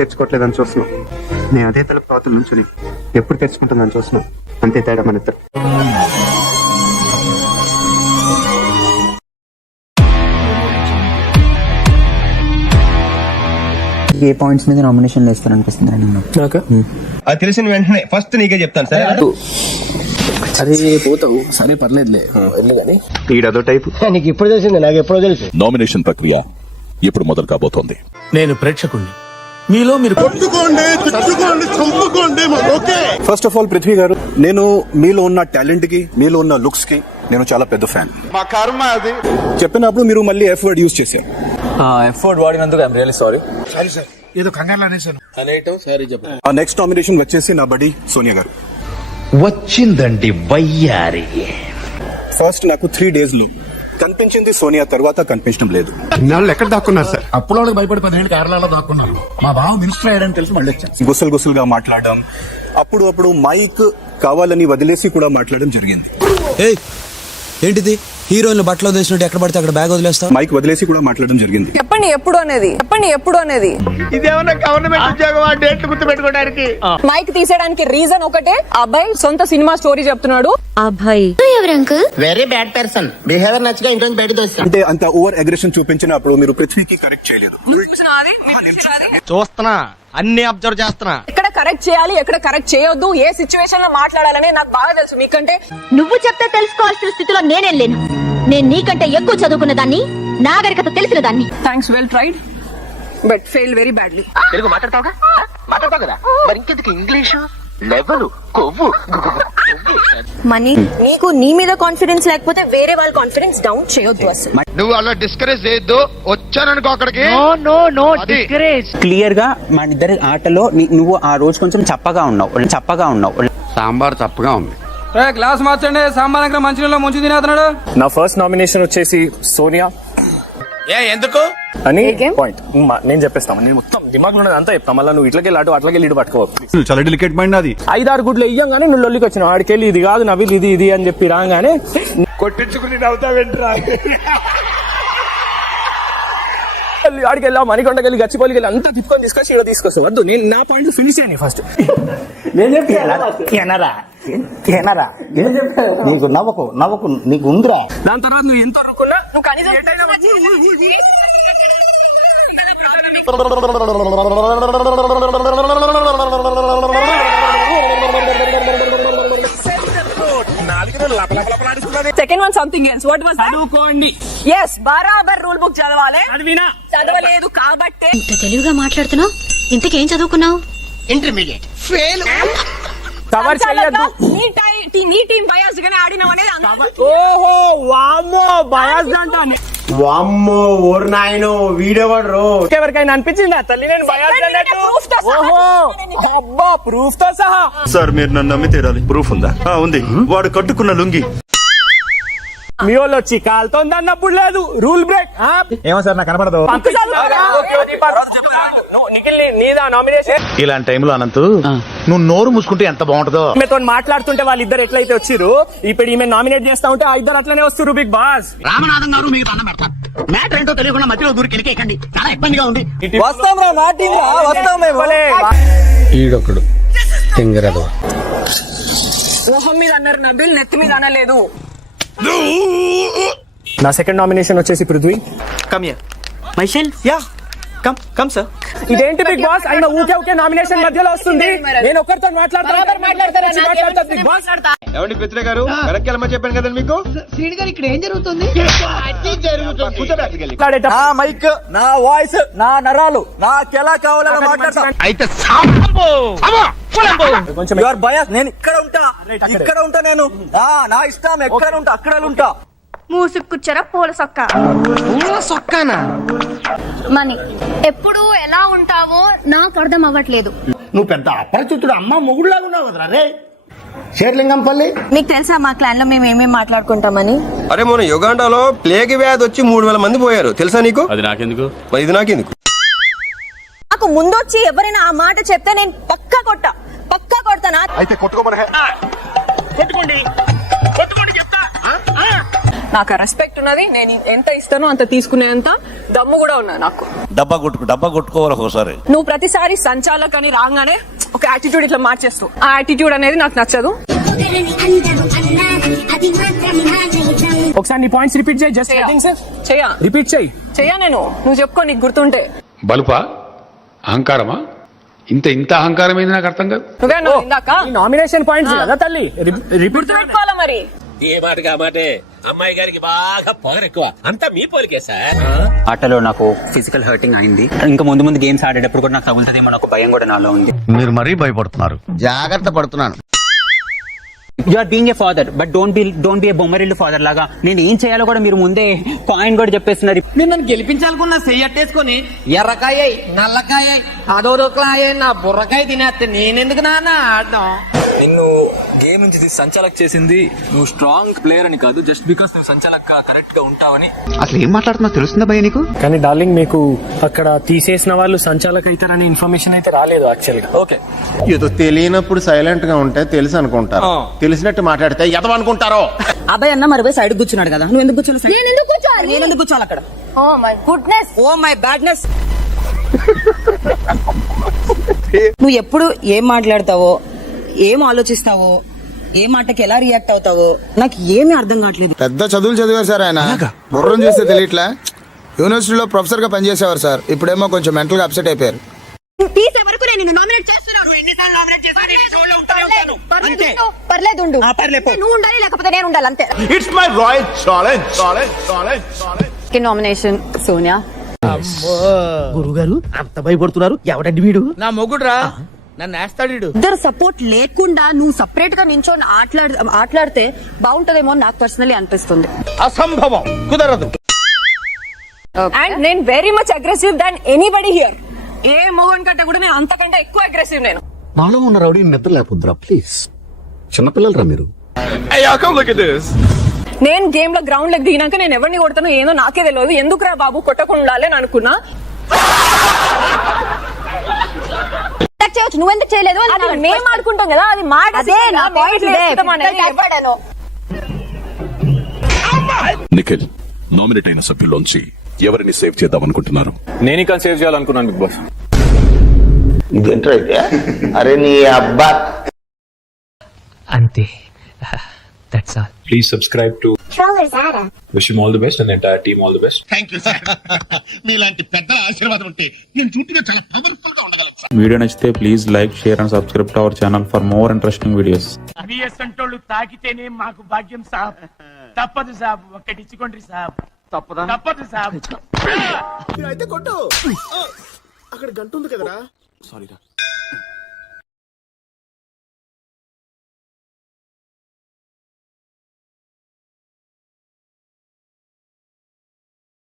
తెచ్చుకోవట్లేదని చూస్తున్నాం. నేను అదే తల పాతుల నుంచి ఎప్పుడు తెచ్చుకుంటుందని చూస్తున్నాం. అంతే తేడా మన ఇద్దరు. ఏ పాయింట్స్ మీద నామినేషన్ వేస్తాను అనిపిస్తుంది నాకు. అది తెలిసిన వెంటనే ఫస్ట్ నీకే చెప్తాను. సరే అరే పోతావు, సరే పర్లేదులే కానీ ఈడదో టైపు. నీకు ఇప్పుడు తెలిసింది, నాకు ఎప్పుడో తెలుసు. నామినేషన్ ప్రక్రియ ఇప్పుడు మొదలు కాబోతోంది. నేను ప్రేక్షకుణ్ణి, మీలో మీరు ఫస్ట్ ఆఫ్ ఆల్ పృథ్వీ గారు, నేను మీలో ఉన్న టాలెంట్ కి, మీలో ఉన్న లుక్స్ కి నేను చాలా పెద్ద ఫ్యాన్. మా కర్మ అది. చెప్పినప్పుడు మీరు మళ్ళీ ఎఫ్ వర్డ్ యూజ్ చేశారు. ఎఫర్ట్ వాడినందుకు I'm really sorry. Sorry sir, ఏదో కంగారులో అనేసాను. అనేయటం సారీ చెప్పు. ఆ నెక్స్ట్ నామినేషన్ వచ్చేసి నా బడి సోనియా గారు. వచ్చిందండి వయ్యారి. ఫస్ట్ నాకు 3 days లో కనిపించింది సోనియా, తర్వాత కనిపించడం లేదు. నాళ్ళు ఎక్కడ దాక్కున్నారు సార్? అప్పులో భయపడి 10 కేరళలో దాక్కున్నాను. మా బావ మినిస్టర్ అయ్యాడని తెలిసి మళ్ళీ వచ్చాను. గుసలుగా మాట్లాడడం, అప్పుడు మైక్ కావాలని వదిలేసి కూడా మాట్లాడడం జరిగింది. ఏంటిది హీరోయిన్ బట్టలు వదిలేసినట్టు ఎక్కడ పడితే అక్కడ బ్యాగ్ వదిలేస్తావు? మైక్ వదిలేసి కూడా మాట్లాడడం జరిగింది. చెప్పండి ఎప్పుడు అనేది ఇదేమన్నా గవర్నమెంట్ ఉద్యోగం, ఆ డేట్లు గుర్తు పెట్టుకోవడానికి. మైక్ తీసేయడానికి రీజన్ ఒకటే, అబ్బాయి సొంత సినిమా స్టోరీ చెప్తున్నాడు. అబ్బాయి వెరీ బ్యాడ్ పర్సన్, బిహేవియర్ నచ్చగా ఇంట్లో బయటకు వచ్చాను. అంటే అంత ఓవర్ అగ్రెషన్ చూపించినప్పుడు మీరు పృథ్వీకి కరెక్ట్ చేయలేదు. చూస్తున్నా, అన్ని అబ్జర్వ్ చేస్తున్నా. ఎక్కడ కరెక్ట్ చేయాలి, ఎక్కడ కరెక్ట్ చేయొద్దు, ఏ సిచ్యువేషన్ లో మాట్లాడాలని నాకు బాగా తెలుసు. మీకంటే నువ్వు చెప్తే తెలుసుకోవాల్సిన స్థితిలో నేనేం లేను. నేను నీకంటే ఎక్కువ చదువుకున్న దాన్ని, నాగరికత తెలిసిన దాన్ని. Thanks, well tried but fail very badly. Telugu మాట్లాడతావు కదా, మరి ఇంకెందుకు ఇంగ్లీషు లెవెల్ కొవ్వు. మనీ, నీకు నీ మీద కాన్ఫిడెన్స్ లేకపోతే వేరే వాళ్ళ కాన్ఫిడెన్స్ డౌన్ చేయొద్దు. అసలు నువ్వు అలా డిస్కరేజ్ చేయొద్దు. వచ్చాననుకో అక్కడికి. క్లియర్ గా మన ఇద్దరి ఆటలో నువ్వు ఆ రోజు కొంచెం చప్పగా ఉన్నావు. సాంబార్ చప్పగా ఉంది. గ్లాస్ మార్చండి, సాంబార్ మంచినీళ్ళలో ముంచి తినేస్తున్నాడు. నా ఫస్ట్ నామినేషన్ వచ్చేసి సోనియా. ఎందుకు అని పాయింట్ నేను చెప్పేస్తాను. నేను మొత్తం దిమాగ్ ఉన్నది అంతా చెప్తాను. మళ్ళీ నువ్వు ఇట్లకెళ్ళి అట్లకెళ్ళి ఇటు పట్టుకోవచ్చు. చాలా డెలికేట్ మైండ్ అది. 5-6 గుడ్లు ఇయ్యంగానే నువ్వు లొల్లికి వచ్చినావు. ఆడికెళ్ళి ఇది కాదు నవ్వి ఇది అని చెప్పి రాగానే కొట్టించుకుని నవ్వుతావేంట్రా. ఆడికి వెళ్ళావు, మణికొండకెళ్ళి గచ్చిపోలికి వెళ్ళి అంతా తిప్పుకొని తీసుకొస్తావు. వద్దు, నేను నా పాయింట్ ఫినిష్ అయ్యాను ఫస్ట్. నేను చెప్పారా నీకు నవ్వకు నీకు ఉందిరా. దాని తర్వాత నువ్వు ఎంత అనుకున్నా నువ్వు కనీసం second one something else. What was చదువుకోండి. yes బరాబర్ రూల్ బుక్ చదవాలి. చదవలేదు కాబట్టి ఇంత తెలివిగా మాట్లాడుతున్నావు. ఇంతకేం చదువుకున్నావు? Intermediate fail. కవర్ చేయొద్దు. నీ టీం బయాస్ గానే ఆడినావు అనేది. ఓహో వామ్మో బయాస్ అంటానే. వామ్మో ఓర్ నాయనో వీడేవాడు. ఎవరికైనా అనిపించిందా తల్లి నేను బయాస్ అన్నట్టు? ఓహో అబ్బా, ప్రూఫ్ తో సహా. సార్ మీరు నన్ను నమ్మి తీరాలి. ప్రూఫ్ ఉందా? ఉంది. వాడు కట్టుకున్న లుంగి మీ వాళ్ళు వచ్చి కాలుతోంది అన్నప్పుడు లేదు. Rule break. ఏమో సార్ నాకు కనపడదు. ఇలాంటి టైంలో అనంతు నువ్వు నోరు మూసుకుంటే ఎంత బాగుంటుందో. ఈమెతో మాట్లాడుతుంటే వాళ్ళిద్దరు ఎట్లయితే వచ్చిర్రు, ఇప్పుడు ఈమె నామినేట్ చేస్తా ఉంటే ఆ ఇద్దరు అట్లనే వస్తారు. బిగ్ బాస్ రామనాథన్ గారు మీకు దండం పెడతారు. మ్యాటర్ ఏంటో తెలియకుండా మధ్యలో దూరికి ఎనకేకండి, చాలా ఇబ్బందిగా ఉంది. ఈడొకడు తింగరదు. మొహం మీద అన్నారు నబిల్, నెత్తి మీద అనలేదు. నా సెకండ్ నామినేషన్ వచ్చేసి పృథ్వీ. ఇదేంటి బిగ్ బాస్ అయినా ఊకే నామినేషన్ మధ్యలో వస్తుంది. నేను ఒక్కరితో మాట్లాడతాను. బిగ్ బాస్ ఏమండి పృథ్వీ గారు, వెనక్కి వెళ్ళమని చెప్పాను కదా మీకు. శ్రీని గారు ఇక్కడ ఏం జరుగుతుంది? మైక్, నా వాయిస్, నా నరాలు నాకెలా కావాలని మాట్లాడతా. అయితే కొంచెం యువర్ బయాస్. నేను ఇక్కడ ఉంటా నేను. నా ఇష్టం, ఎక్కడ ఉంటా అక్కడ ఉంటా. మూసుకుచ్చరా పూల సొక్కానా? మనీ, ఎప్పుడు ఎలా ఉంటావో నాకు అర్థం అవ్వట్లేదు. నువ్వు పెద్ద అపరిచితుడు అమ్మ మొగుడులాగా ఉన్నావు కదరా రే. షేర్లింగంపల్లి, మీకు తెలుసా మా క్లాన్ లో మేము ఏమేమి మాట్లాడుకుంటామని? అరే మొన్న యుగాండాలో ప్లేగ్ వ్యాధి వచ్చి 3000 మంది పోయారు తెలుసా నీకు? అది నాకెందుకు? ఇది నాకెందుకు? నాకు ముందొచ్చి ఎవరైనా ఆ మాట చెప్తే నేను పక్కా కొడతానా? అయితే కొట్టుకోమని. కొట్టుకోండి చెప్తా. నాకు రెస్పెక్ట్ ఉన్నది, నేను ఎంత ఇస్తానో అంత తీసుకునేంత దమ్ము కూడా ఉన్నది నాకు. డబ్బా కొట్టుకోవాలి ఒకసారి. నువ్వు ప్రతిసారి సంచాలక్ అని రాగానే ఒక యాటిట్యూడ్ ఇట్లా మార్చేస్తావు. ఆ యాటిట్యూడ్ అనేది నాకు నచ్చదు. ఒకసారి నీ పాయింట్స్ రిపీట్ చేయి. జస్ట్ రిపీట్ చేయి. చెయ్యా నేను, నువ్వు చెప్పుకో నీకు గుర్తుంటే. బలుపా అహంకారమా? ఇంత అహంకారం ఏంది నాకు అర్థం కాదు. నువ్వే అన్నావు ఇందాక. నామినేషన్ పాయింట్స్ కదా తల్లి, రిపీట్ పెట్టుకోవాలా మరి? ఏ మాట కామాటే అమ్మాయి గారికి బాగా పొగరు ఎక్కువ, అంతా మీ పోలికే సార్. ఆటలో నాకు ఫిజికల్ హర్టింగ్ అయింది. ఇంకా ముందు గేమ్స్ ఆడేటప్పుడు కూడా నాకు తగులుతుందేమో నాకు భయం కూడా నాలో ఉంది. మీరు మరీ భయపడుతున్నారు. జాగ్రత్త పడుతున్నాను. You are being a father but don't be a Bommarillu father లాగా. నేను ఏం చేయాలో కూడా మీరు ముందే కాయిన్ కూడా చెప్పేస్తున్నారు. మీరు నన్ను గెలిపించాలనుకున్న చెయ్యట్టేసుకొని ఎర్రకాయ నల్లకాయ అదోదోకలాయ నా బుర్రకాయ తినేస్తే నేనెందుకు నాన్న ఆడడం? నిన్ను గేమ్ నుంచి సంచాలక్ చేసింది నువ్వు స్ట్రాంగ్ ప్లేయర్ అని కాదు, జస్ట్ బికాస్ నువ్వు సంచాలక్ కరెక్ట్ గా ఉంటావని. అసలు ఏం మాట్లాడుతున్నా తెలుస్తుందా భయ నీకు? కానీ డార్లింగ్, మీకు అక్కడ తీసేసిన వాళ్ళు సంచాలక్ అవుతారని ఇన్ఫర్మేషన్ అయితే రాలేదు యాక్చువల్ గా. ఓకే, ఏదో తెలియనప్పుడు సైలెంట్ గా ఉంటే తెలుసు అనుకుంటారు, తెలిసినట్టు మాట్లాడితే ఎదవనుకుంటారో. అబ్బాయి అన్న మరి సైడ్ కూర్చున్నాడు కదా, నువ్వు ఎందుకు కూర్చోవాలి? నేను ఎందుకు కూర్చోవాలి అక్కడ? Oh my goodness, oh my badness. నువ్వు ఎప్పుడు ఏం మాట్లాడతావో, ఏం ఆలోచిస్తావో, ఏ మాటకి ఎలా రియాక్ట్ అవుతావో నాకు ఏమీ అర్థం కావట్లేదు. పెద్ద చదువులు చదివారు సార్ ఆయన. బుర్రం చేస్తే తెలియట్లే. యూనివర్సిటీలో ప్రొఫెసర్ గా పనిచేసేవారు సార్. ఇప్పుడేమో కొంచెం మెంటల్ గా అప్సెట్ అయిపోయారు. తీసే వరకు నేను నామినేట్ చేస్తున్నాను. ఎన్నిసార్లు నామినేట్ చేస్తాను? పర్లేదు, ఉండు. నువ్వు ఉండాలి, లేకపోతే నేను ఉండాలి, అంతే. It's my royal challenge. Nomination Sonia. గురుగారు అంత భయపడుతున్నారు, ఎవడండి వీడు? నా మొగుడురా, నన్ను వేస్తాడు. ఇద్దరు సపోర్ట్ లేకుండా నువ్వు సపరేట్ గా నించొని ఆటలాడితే బాగుంటదేమో నాకు పర్సనలీ అనిపిస్తుంది. అసంభవం, కుదరదు. అండ్ నేను very much aggressive than anybody here. ఏ మొగన్ కంటే కూడా నేను అంతకంటే ఎక్కువ అగ్రెసివ్. నేను మాలో ఉన్న రౌడీ నిద్ర లేపుద్రా ప్లీజ్, చిన్నపిల్లలరా మీరు. నేను గేమ్ లో గ్రౌండ్ లెక్ దిగినాక నేను ఎవరిని కొడతాను ఏదో నాకే తెలియదు. ఎందుకురా బాబు కొట్టకుండా ఉండాలి అని అనుకున్నా. నువ్వెందుకు చేయలేదు? మేము ఆడుకుంటాం కదా, అది మాట. నిఖిల్, నామినేట్ అయిన సభ్యుల్లోంచి ఎవరిని సేవ్ చేద్దాం అనుకుంటున్నారు? నేను ఇక్కడ సేవ్ చేయాలనుకున్నాను బిగ్ బాస్. అరే నీ అబ్బా. అంతే, that's all. Please subscribe to wish you all the best and entire team all the best. Thank you sir. మీలాంటి పెద్దల ఆశీర్వాదం ఉంటే నేను చుట్టూ చాలా పవర్ఫుల్ గా ఉండగలను. వీడియో నచ్చితే please like, share and subscribe to our channel for more interesting videos. అంటోళ్ళు తాకితేనే మాకు భాగ్యం సాబ్. తప్పదు సాబ్, ఒక్కటిచ్చుకోండి సాబ్. తప్పదు సాబ్. అయితే కొట్టు. అక్కడ గంట ఉంది కదరా. సారీరా.